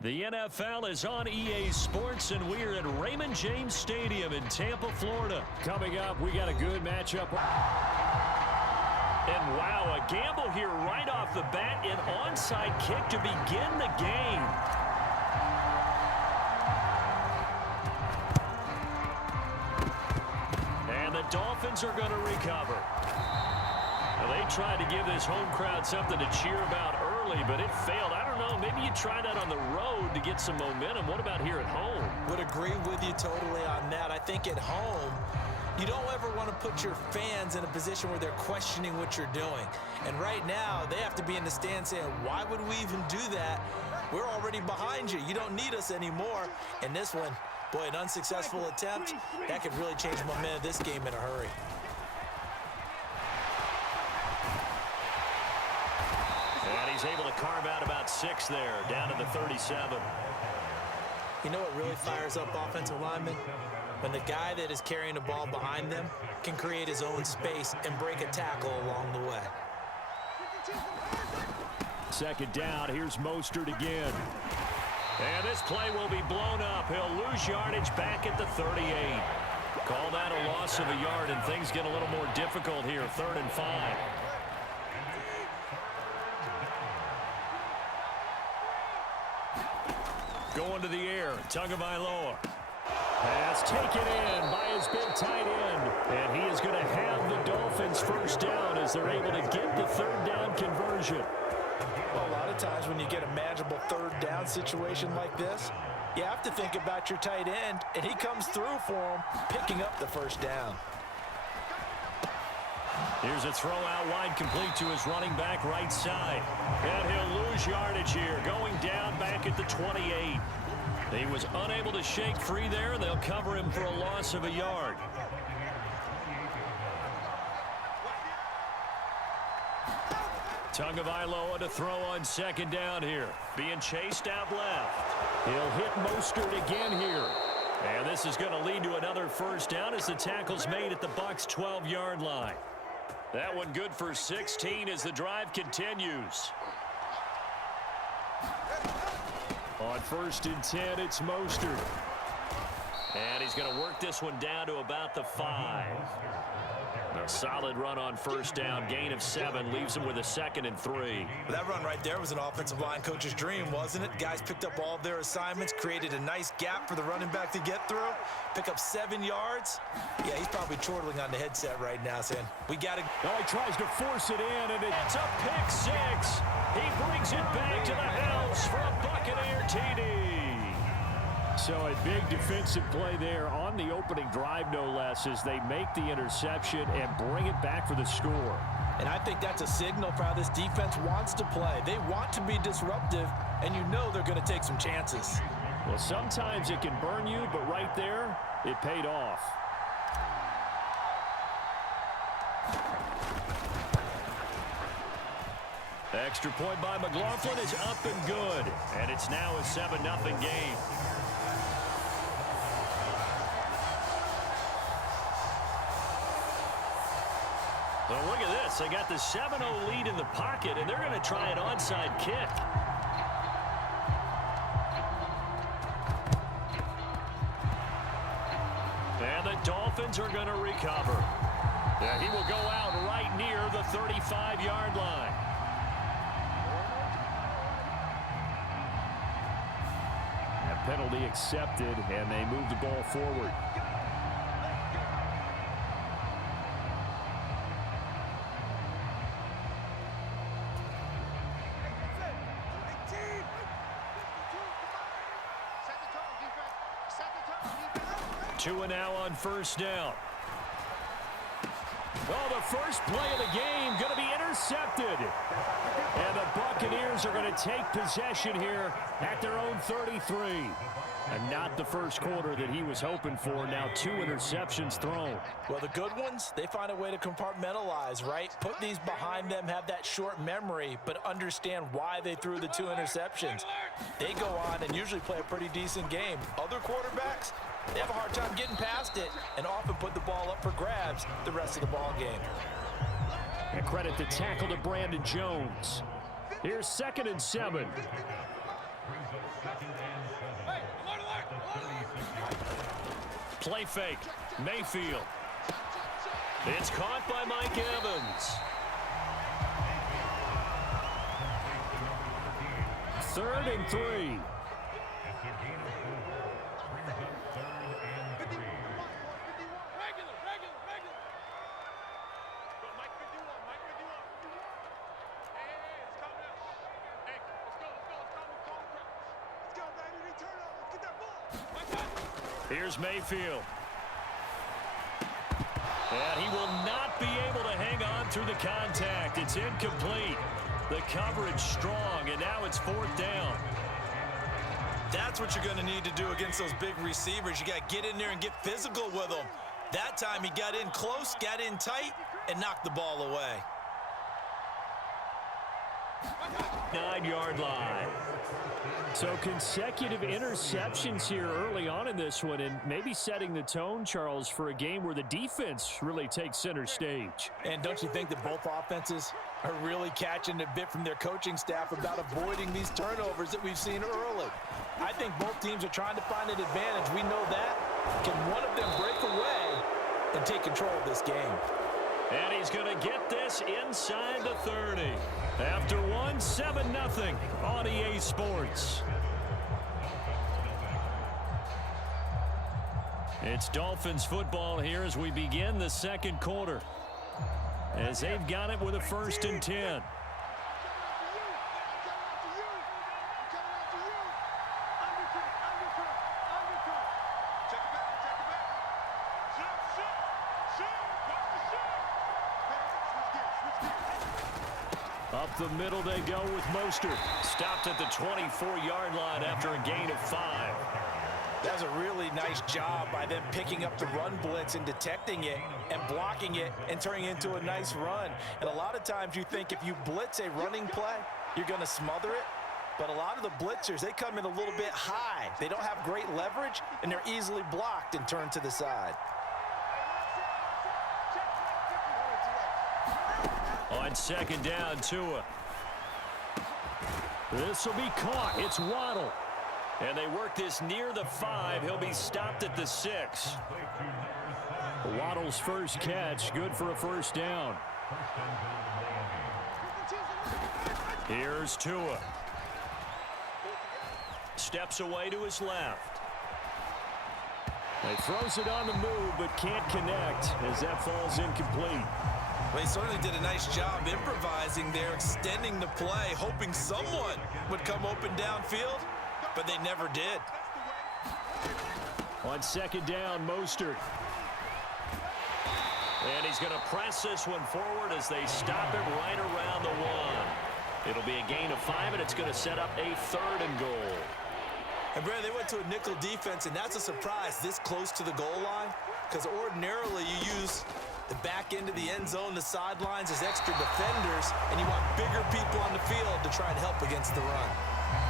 The NFL is on EA Sports, and we're at Raymond James Stadium in Tampa, Florida. Coming up, we got a good matchup. And wow, a gamble here right off the bat, an onside kick to begin the game. And the Dolphins are going to recover. Now, they tried to give this home crowd something to cheer about early, but it failed. I don't know, maybe you try that on the road to get some momentum. What about here at home? Would agree with you totally on that. I think at home, you don't ever want to put your fans in a position where they're questioning what you're doing. And right now, they have to be in the stand saying, why would we even do that? We're already behind you. You don't need us anymore. And this one, boy, an unsuccessful attempt, that could really change the momentum of this game in a hurry. And he's able to carve out about 6 there, down to the 37. You know what really fires up offensive linemen? When the guy that is carrying the ball behind them can create his own space and break a tackle along the way. Second down, here's Mostert again. And this play will be blown up. He'll lose yardage back at the 38. Call that a loss of a yard, and things get a little more difficult here, 3rd and 5. Going to the air, Tagovailoa. Pass taken in by his big tight end. And he is going to have the Dolphins first down as they're able to get the 3rd down conversion. Well, a lot of times when you get a manageable 3rd down situation like this, you have to think about your tight end, and he comes through for him, picking up the first down. Here's a throw out wide, complete to his running back right side. And he'll lose yardage here, going down back at the 28. He was unable to shake free there. They'll cover him for a loss of a yard. Tagovailoa to throw on 2nd down here. Being chased out left. He'll hit Mostert again here. And this is going to lead to another first down as the tackle's made at the Bucs' 12-yard line. That one good for 16 as the drive continues. On 1st and 10, it's Mostert. And he's going to work this one down to about the 5. A solid run on 1st down, gain of 7, leaves him with a 2nd and 3. That run right there was an offensive line coach's dream, wasn't it? Guys picked up all of their assignments, created a nice gap for the running back to get through, pick up 7 yards. Yeah, he's probably chortling on the headset right now saying, we got to... Oh, he tries to force it in, and it's a pick 6. He brings it back to the house for a Buccaneer TD. So a big defensive play there on the opening drive, no less, as they make the interception and bring it back for the score. And I think that's a signal for how this defense wants to play. They want to be disruptive, and you know they're going to take some chances. Well, sometimes it can burn you, but right there, it paid off. Extra point by McLaughlin is up and good. And it's now a 7-0 game. Well, look at this. They got the 7-0 lead in the pocket, and they're going to try an onside kick. And the Dolphins are going to recover. And he will go out right near the 35-yard line. That penalty accepted, and they move the ball forward. Two and now on 1st down. Oh, the first play of the game going to be intercepted. And the Buccaneers are going to take possession here at their own 33. And not the first quarter that he was hoping for. Now 2 interceptions thrown. Well, the good ones, they find a way to compartmentalize, right? Put these behind them, have that short memory, but understand why they threw the 2 interceptions. They go on and usually play a pretty decent game. Other quarterbacks, they have a hard time getting past it and often put the ball up for grabs the rest of the ball game. And credit the tackle to Brandon Jones. Here's 2nd and 7. Play fake. Mayfield. It's caught by Mike Evans. 3rd and 3. Here's Mayfield. And he will not be able to hang on through the contact. It's incomplete. The coverage strong, and now it's 4th down. That's what you're going to need to do against those big receivers. You got to get in there and get physical with them. That time he got in close, got in tight, and knocked the ball away. 9-yard line. So consecutive interceptions here early on in this one, and maybe setting the tone, Charles, for a game where the defense really takes center stage. And don't you think that both offenses are really catching a bit from their coaching staff about avoiding these turnovers that we've seen early? I think both teams are trying to find an advantage. We know that. Can one of them break away and take control of this game? And he's going to get this inside the 30. After one, 7-0 on EA Sports. It's Dolphins football here as we begin the second quarter. As they've got it with a 1st and 10. Up the middle they go with Mostert. Stopped at the 24-yard line after a gain of 5. That's a really nice job by them picking up the run blitz and detecting it and blocking it and turning it into a nice run. And a lot of times you think if you blitz a running play, you're going to smother it. But a lot of the blitzers, they come in a little bit high. They don't have great leverage, and they're easily blocked and turned to the side. On 2nd down, Tua. This will be caught. It's Waddle. And they work this near the 5. He'll be stopped at the 6. Waddle's first catch, good for a 1st down. Here's Tua. Steps away to his left. He throws it on the move, but can't connect as that falls incomplete. They certainly did a nice job improvising there, extending the play, hoping someone would come open downfield, but they never did. On 2nd down, Mostert. And he's going to press this one forward as they stop it right around the 1. It'll be a gain of 5, and it's going to set up a 3rd and goal. And, Brad, they went to a nickel defense, and that's a surprise this close to the goal line, because ordinarily you use the back end of the end zone, the sidelines as extra defenders, and you want bigger people on the field to try and help against the run.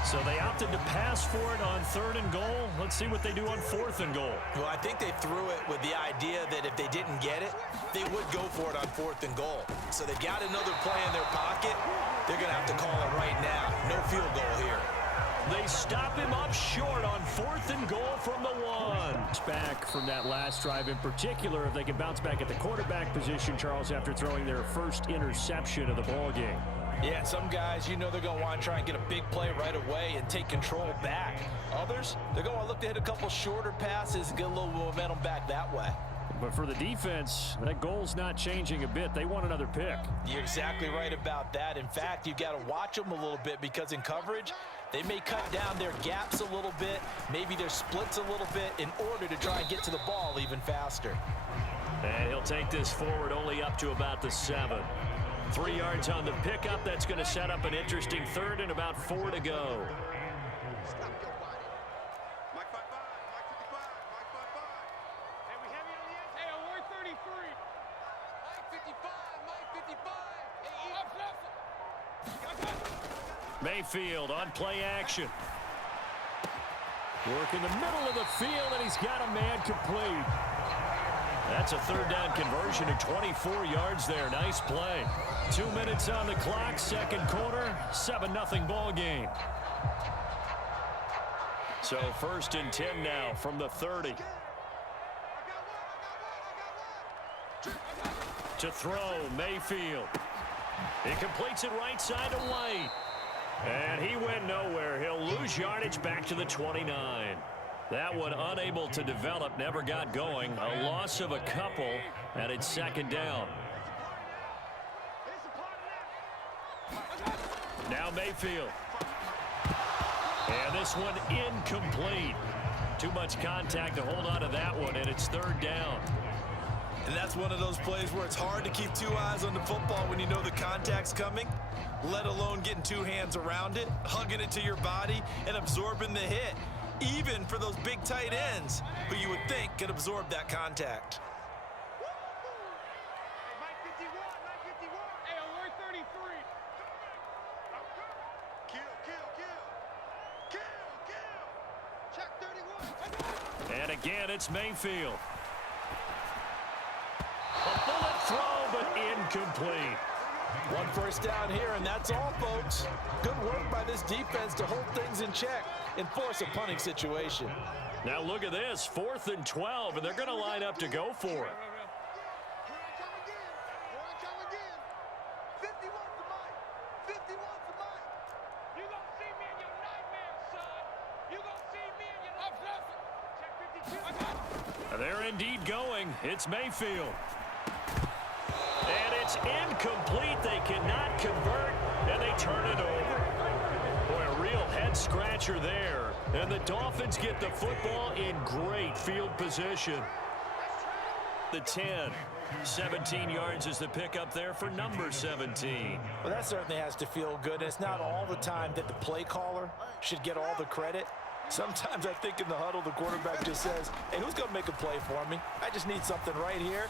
So they opted to pass for it on 3rd and goal. Let's see what they do on 4th and goal. Well, I think they threw it with the idea that if they didn't get it, they would go for it on 4th and goal. So they've got another play in their pocket. They're going to have to call it right now. No field goal here. They stop him up short on 4th and goal from the 1. Back from that last drive in particular, if they can bounce back at the quarterback position, Charles, after throwing their first interception of the ball game. Yeah, some guys, you know they're going to want to try and get a big play right away and take control back. Others, they're going to look to hit a couple shorter passes and get a little momentum back that way. But for the defense, that goal's not changing a bit. They want another pick. You're exactly right about that. In fact, you've got to watch them a little bit because in coverage, they may cut down their gaps a little bit, maybe their splits a little bit in order to try and get to the ball even faster. And he'll take this forward only up to about the 7. 3 yards on the pickup. That's going to set up an interesting 3rd and about 4 to go. Mayfield on play action. Work in the middle of the field, and he's got a man complete. That's a 3rd down conversion at 24 yards there. Nice play. 2 minutes on the clock, second quarter, 7-0 ball game. So 1st and 10 now from the 30. To throw, Mayfield. He completes it right side to White. And he went nowhere. He'll lose yardage back to the 29. That one unable to develop, never got going. A loss of a couple, and it's 2nd down. Now Mayfield. And this one incomplete. Too much contact to hold on to that one, and it's 3rd down. And that's one of those plays where it's hard to keep 2 eyes on the football when you know the contact's coming, let alone getting 2 hands around it, hugging it to your body, and absorbing the hit, even for those big tight ends who you would think could absorb that contact. And again, it's Mayfield. A bullet throw, but incomplete. 1 first down here, and that's all, folks. Good work by this defense to hold things in check and force a punting situation. Now look at this, 4th and 12, and they're going to line up to go for it. They're indeed going. It's Mayfield. And it's incomplete. They cannot convert, and they turn it over. Boy, a real head-scratcher there. And the Dolphins get the football in great field position. The 10. 17 yards is the pickup there for number 17. Well, that certainly has to feel good. And it's not all the time that the play caller should get all the credit. Sometimes I think in the huddle, the quarterback just says, hey, who's going to make a play for me? I just need something right here.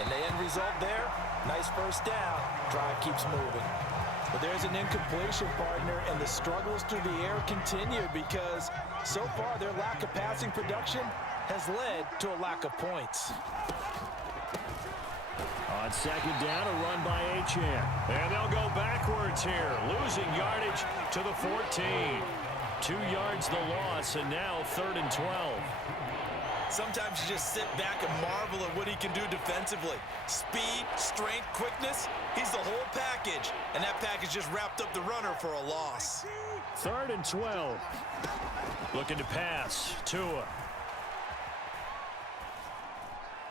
And the end result there, nice first down. Drive keeps moving. But there's an incompletion, partner, and the struggles through the air continue because so far their lack of passing production has led to a lack of points. On 2nd down, a run by Achane. And they'll go backwards here, losing yardage to the 14. 2 yards the loss, and now 3rd and 12. Sometimes you just sit back and marvel at what he can do defensively. Speed, strength, quickness, he's the whole package. And that package just wrapped up the runner for a loss. 3rd and 12. Looking to pass. Tua.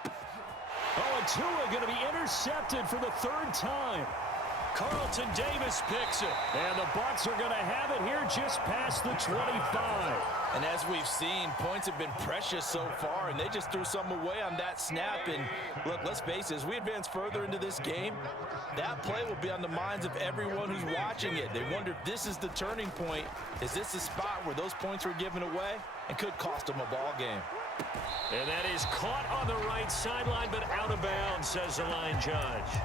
Oh, and Tua going to be intercepted for the 3rd time. Carlton Davis picks it, and the Bucs are going to have it here just past the 25. And as we've seen, points have been precious so far, and they just threw some away on that snap. And look, let's face it, as we advance further into this game, that play will be on the minds of everyone who's watching it. They wonder if this is the turning point. Is this the spot where those points were given away and could cost them a ball game? And that is caught on the right sideline, but out of bounds, says the line judge.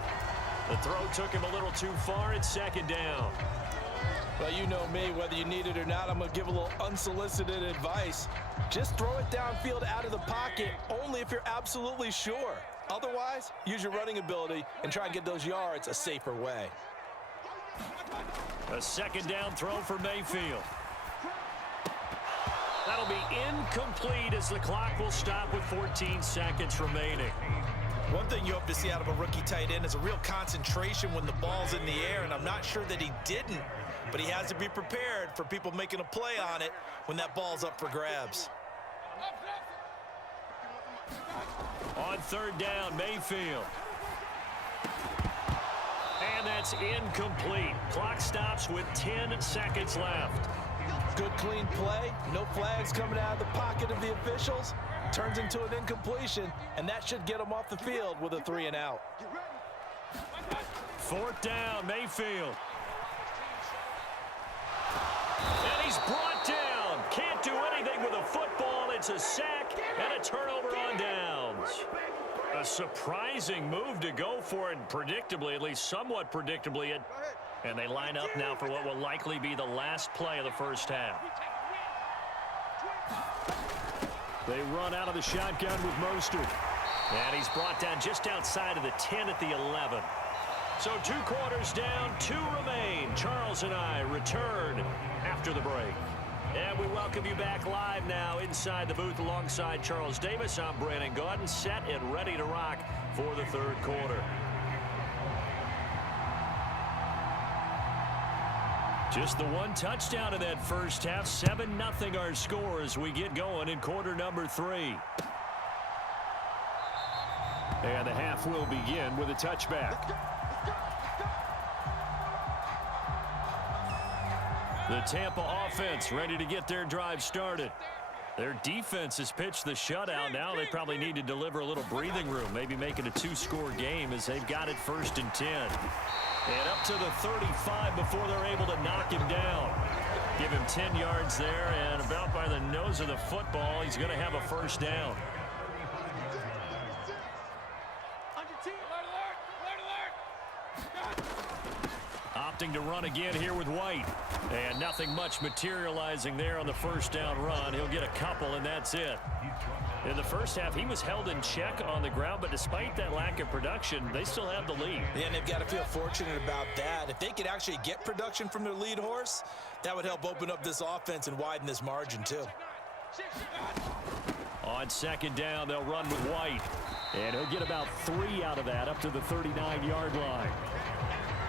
The throw took him a little too far. It's 2nd down. Well, you know me, whether you need it or not, I'm going to give a little unsolicited advice. Just throw it downfield out of the pocket, only if you're absolutely sure. Otherwise, use your running ability and try and get those yards a safer way. A 2nd down throw for Mayfield. That'll be incomplete as the clock will stop with 14 seconds remaining. One thing you hope to see out of a rookie tight end is a real concentration when the ball's in the air, and I'm not sure that he didn't, but he has to be prepared for people making a play on it when that ball's up for grabs. On 3rd down, Mayfield. And that's incomplete. Clock stops with 10 seconds left. Good clean play, no flags coming out of the pocket of the officials. Turns into an incompletion, and that should get him off the field with a 3 and out. 4th down, Mayfield. And he's brought down. Can't do anything with a football. It's a sack and a turnover on downs. A surprising move to go for it, predictably, at least somewhat predictably. And they line up now for what will likely be the last play of the first half. They run out of the shotgun with Mostert. And he's brought down just outside of the 10 at the 11. So 2 quarters down, 2 remain. Charles and I return after the break. And we welcome you back live now inside the booth alongside Charles Davis. I'm Brandon Gaudin, set and ready to rock for the third quarter. Just the one touchdown in that first half. 7-0 our score as we get going in quarter number 3. And the half will begin with a touchback. The Tampa offense ready to get their drive started. Their defense has pitched the shutout. Now they probably need to deliver a little breathing room, maybe make it a 2-score game as they've got it 1st and 10. And up to the 35 before they're able to knock him down. Give him 10 yards there, and about by the nose of the football, he's going to have a first down. Opting to run again here with White. And nothing much materializing there on the first down run. He'll get a couple, and that's it. In the first half, he was held in check on the ground, but despite that lack of production, they still have the lead. Yeah, and they've got to feel fortunate about that. If they could actually get production from their lead horse, that would help open up this offense and widen this margin, too. On second down, they'll run with White. And he'll get about 3 out of that up to the 39-yard line.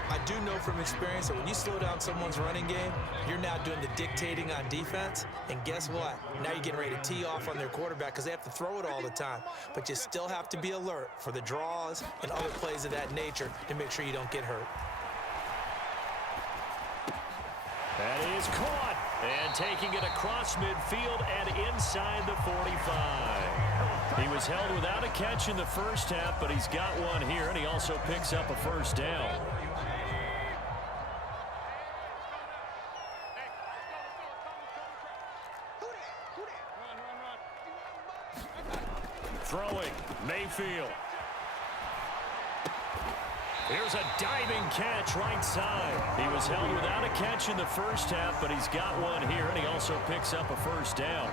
I do know from experience that when you slow down someone's running game, you're now doing the dictating on defense. And guess what? Now you're getting ready to tee off on their quarterback because they have to throw it all the time. But you still have to be alert for the draws and other plays of that nature to make sure you don't get hurt. That is caught. And taking it across midfield and inside the 45. He was held without a catch in the first half, but he's got one here, and he also picks up a first down. Throwing, Mayfield. Here's a diving catch right side. He was held without a catch in the first half, but he's got one here, and he also picks up a first down.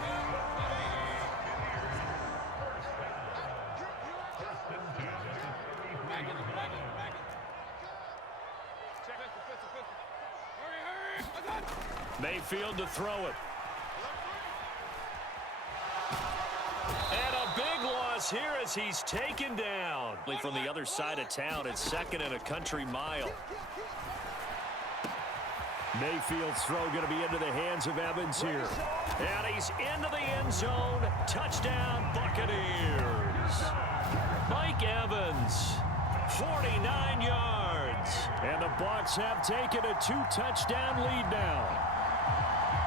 Mayfield to throw it. And a big loss here as he's taken down. From the other side of town, it's 2nd and a country mile. Mayfield's throw going to be into the hands of Evans here. And he's into the end zone. Touchdown, Buccaneers. Mike Evans, 49 yards. And the Bucs have taken a 2-touchdown lead now.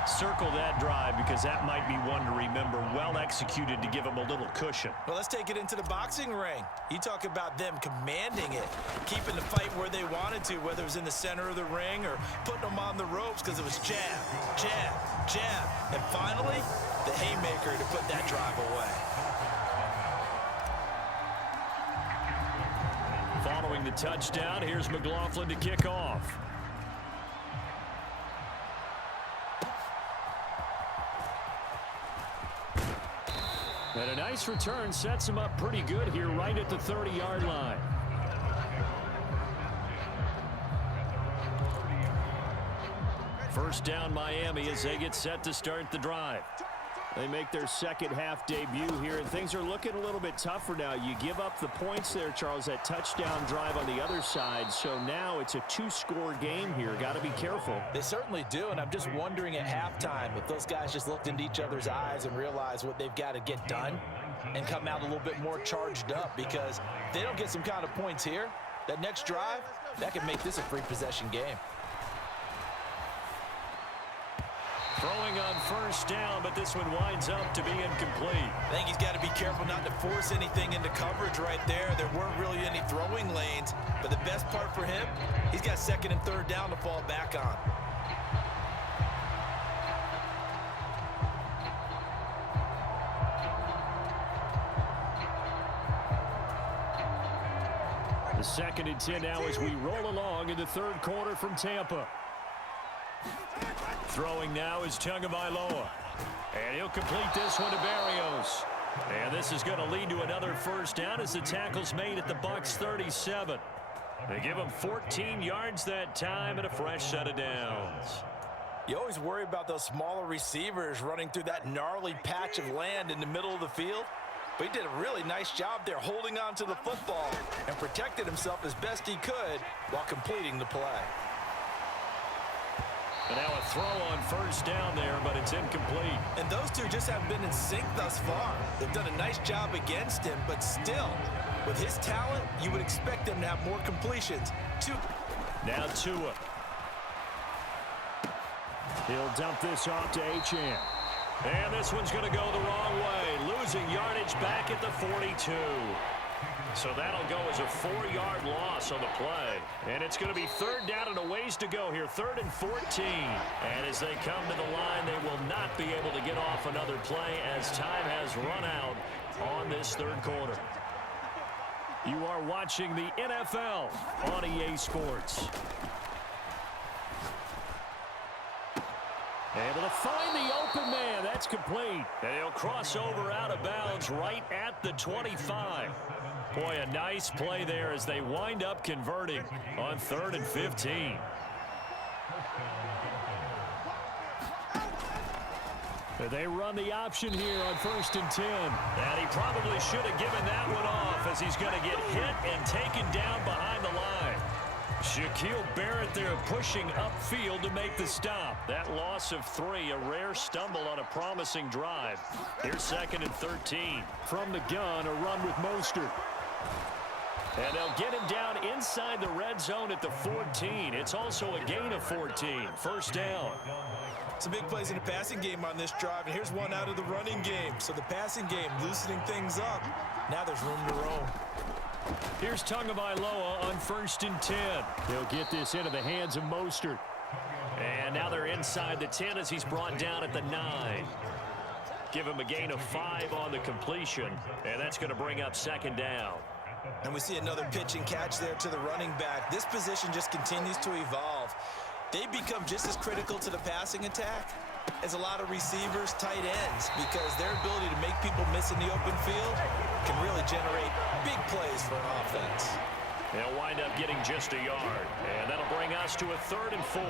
Circle that drive because that might be one to remember. Well executed to give him a little cushion. Well, let's take it into the boxing ring. You talk about them commanding it, keeping the fight where they wanted to, whether it was in the center of the ring or putting them on the ropes because it was jab, jab, jab. And finally, the haymaker to put that drive away. Following the touchdown, here's McLaughlin to kick off. And a nice return sets him up pretty good here right at the 30-yard line. First down Miami as they get set to start the drive. They make their second half debut here, and things are looking a little bit tougher now. You give up the points there, Charles, that touchdown drive on the other side. So now it's a 2-score game here. Got to be careful. They certainly do, and I'm just wondering at halftime if those guys just looked into each other's eyes and realized what they've got to get done and come out a little bit more charged up, because if they don't get some kind of points here, that next drive, that could make this a free possession game. Throwing on first down, but this one winds up to be incomplete. I think he's got to be careful not to force anything into coverage right there. There weren't really any throwing lanes, but the best part for him, he's got 2nd and 3rd down to fall back on. The 2nd and 10 now as we roll along in the third quarter from Tampa. Throwing now is Tagovailoa. And he'll complete this one to Berrios. And this is going to lead to another first down as the tackle's made at the Bucs 37. They give him 14 yards that time and a fresh set of downs. You always worry about those smaller receivers running through that gnarly patch of land in the middle of the field. But he did a really nice job there holding on to the football and protected himself as best he could while completing the play. And now a throw on first down there, but it's incomplete. And those two just haven't been in sync thus far. They've done a nice job against him, but still, with his talent, you would expect them to have more completions. Now Tua. He'll dump this off to Achane. And this one's going to go the wrong way, losing yardage back at the 42. So that'll go as a 4-yard loss on the play. And it's going to be third down and a ways to go here, 3rd and 14. And as they come to the line, they will not be able to get off another play as time has run out on this third quarter. You are watching the NFL on EA Sports. Able to find the open man. That's complete. And he'll cross over out of bounds right at the 25. Boy, a nice play there as they wind up converting on 3rd and 15. They run the option here on 1st and 10. And he probably should have given that one off as he's going to get hit and taken down behind the line. Shaquille Barrett there pushing upfield to make the stop. That loss of 3, a rare stumble on a promising drive. Here's 2nd and 13. From the gun, a run with Mostert. And they'll get him down inside the red zone at the 14. It's also a gain of 14. First down. Some big plays in the passing game on this drive, and here's one out of the running game. So the passing game loosening things up. Now there's room to roam. Here's Tagovailoa on 1st and 10. He'll get this into the hands of Mostert. And now they're inside the 10 as he's brought down at the 9. Give him a gain of 5 on the completion, and that's going to bring up 2nd down. And we see another pitch and catch there to the running back. This position just continues to evolve. They become just as critical to the passing attack as a lot of receivers, tight ends, because their ability to make people miss in the open field can really generate big plays for an offense. They'll wind up getting just a yard, and that'll bring us to a 3rd and 4.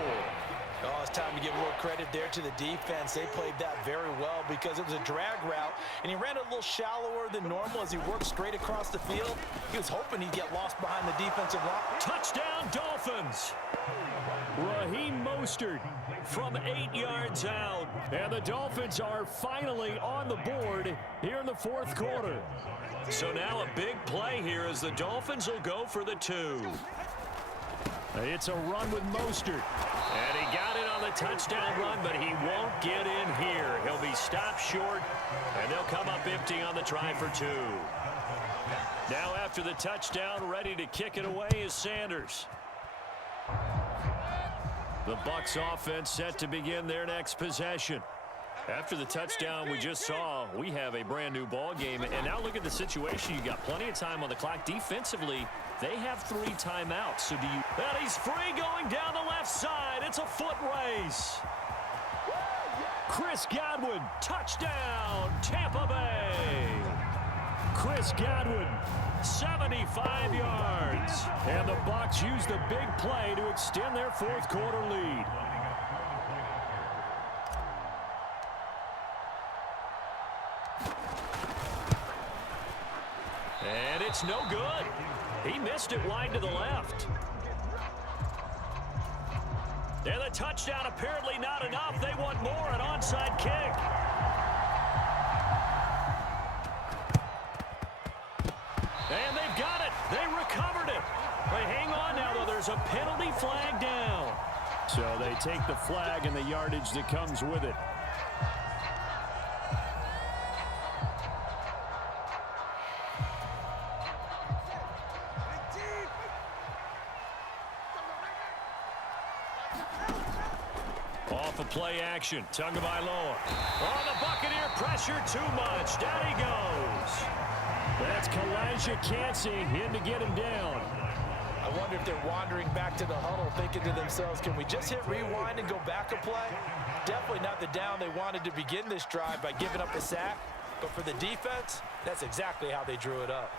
Oh, it's time to give more credit there to the defense. They played that very well because it was a drag route, and he ran a little shallower than normal as he worked straight across the field. He was hoping he'd get lost behind the defensive line. Touchdown, Dolphins! Raheem Mostert from 8 yards out. And the Dolphins are finally on the board here in the 4th quarter. So now a big play here as the Dolphins will go for the 2. It's a run with Mostert. And he got it on the touchdown run, but he won't get in here. He'll be stopped short, and they'll come up empty on the try for 2. Now after the touchdown, ready to kick it away is Sanders. The Bucs offense set to begin their next possession. After the touchdown we just saw, we have a brand new ball game. And now look at the situation. You got plenty of time on the clock. Defensively, they have 3 timeouts. So do you... And he's free going down the left side. It's a foot race. Chris Godwin, touchdown, Tampa Bay. Chris Godwin, 75 yards. And the Bucs use the big play to extend their 4th quarter lead. And it's no good. He missed it wide to the left. And the touchdown apparently not enough. They want more, an onside kick. And they've got it. They recovered it. But hang on now, though. There's a penalty flag down. So they take the flag and the yardage that comes with it. Off of play action. Tagovailoa. On the Buccaneer pressure too much. Down he goes. That's Kalijah Kancey in to get him down. I wonder if they're wandering back to the huddle thinking to themselves, can we just hit rewind and go back a play? Definitely not the down they wanted to begin this drive by giving up a sack. But for the defense, that's exactly how they drew it up.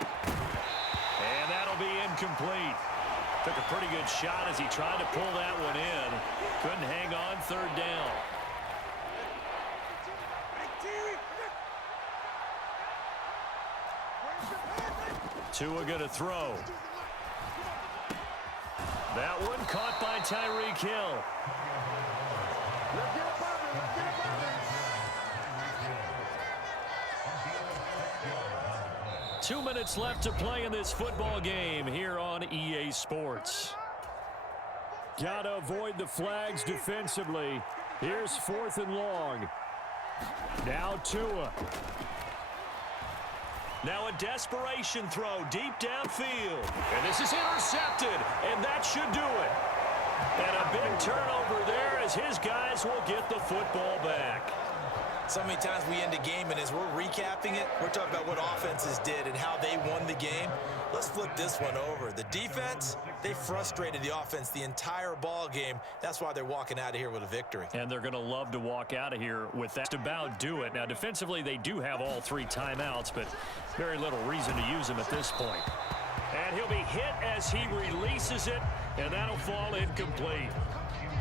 And that'll be incomplete. Took a pretty good shot as he tried to pull that one in. Couldn't hang on third down. Tua going to throw. That one caught by Tyreek Hill. 2 minutes left to play in this football game here on EA Sports. Got to avoid the flags defensively. Here's 4th and long. Now Tua. Now a desperation throw deep downfield. And this is intercepted, and that should do it. And a big turnover there as his guys will get the football back. So many times we end a game, and as we're recapping it, we're talking about what offenses did and how they won the game. Let's flip this one over. The defense, they frustrated the offense the entire ball game. That's why they're walking out of here with a victory. And they're going to love to walk out of here with that. Just about do it. Now, defensively, they do have all 3 timeouts, but very little reason to use them at this point. And he'll be hit as he releases it, and that'll fall incomplete.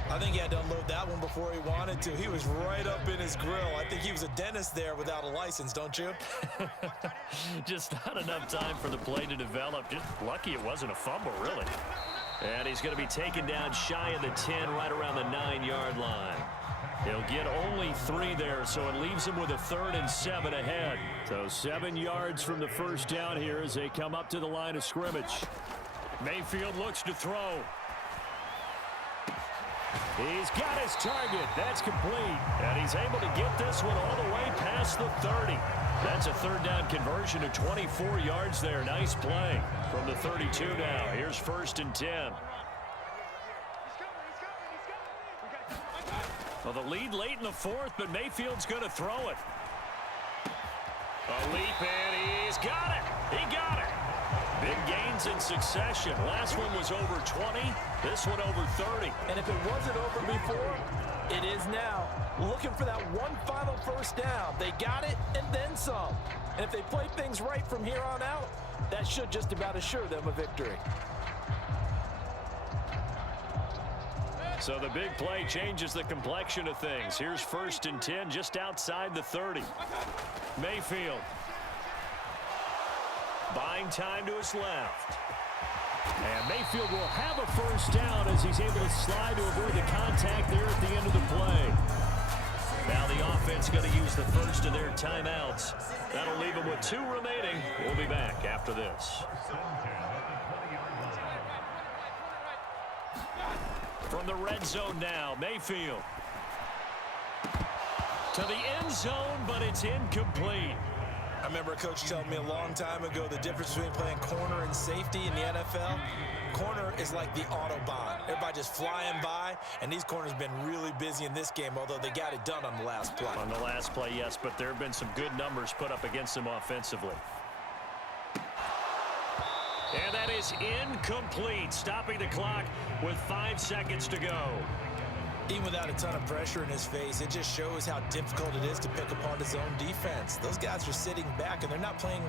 I think he had to unload that one before he wanted to. He was right up in his grill. I think he was a dentist there without a license, don't you? Just not enough time for the play to develop. Just lucky it wasn't a fumble, really. And he's going to be taken down shy of the 10, right around the 9-yard line. He'll get only 3 there, so it leaves him with a 3rd and 7 ahead. So 7 yards from the first down here as they come up to the line of scrimmage. Mayfield looks to throw. He's got his target. That's complete. And he's able to get this one all the way past the 30. That's a 3rd down conversion of 24 yards there. Nice play from the 32 now. Here's 1st and 10. Well, the lead late in the 4th, but Mayfield's going to throw it. A leap, and he's got it. He got it. Big gains in succession. Last one was over 20. This one over 30. And if it wasn't over before, it is now. Looking for that one final first down. They got it and then some. And if they play things right from here on out, that should just about assure them a victory. So the big play changes the complexion of things. Here's 1st and 10 just outside the 30. Mayfield. Buying time to his left. And Mayfield will have a first down as he's able to slide to avoid the contact there at the end of the play. Now the offense going to use the first of their timeouts. That'll leave them with 2 remaining. We'll be back after this. From the red zone now, Mayfield. To the end zone, but it's incomplete. I remember a coach telling me a long time ago the difference between playing corner and safety in the NFL. Corner is like the Autobahn. Everybody just flying by, and these corners have been really busy in this game, although they got it done on the last play. On the last play, yes, but there have been some good numbers put up against them offensively. And that is incomplete, stopping the clock with 5 seconds to go. Even without a ton of pressure in his face, it just shows how difficult it is to pick apart his own defense. Those guys are sitting back, and they're not playing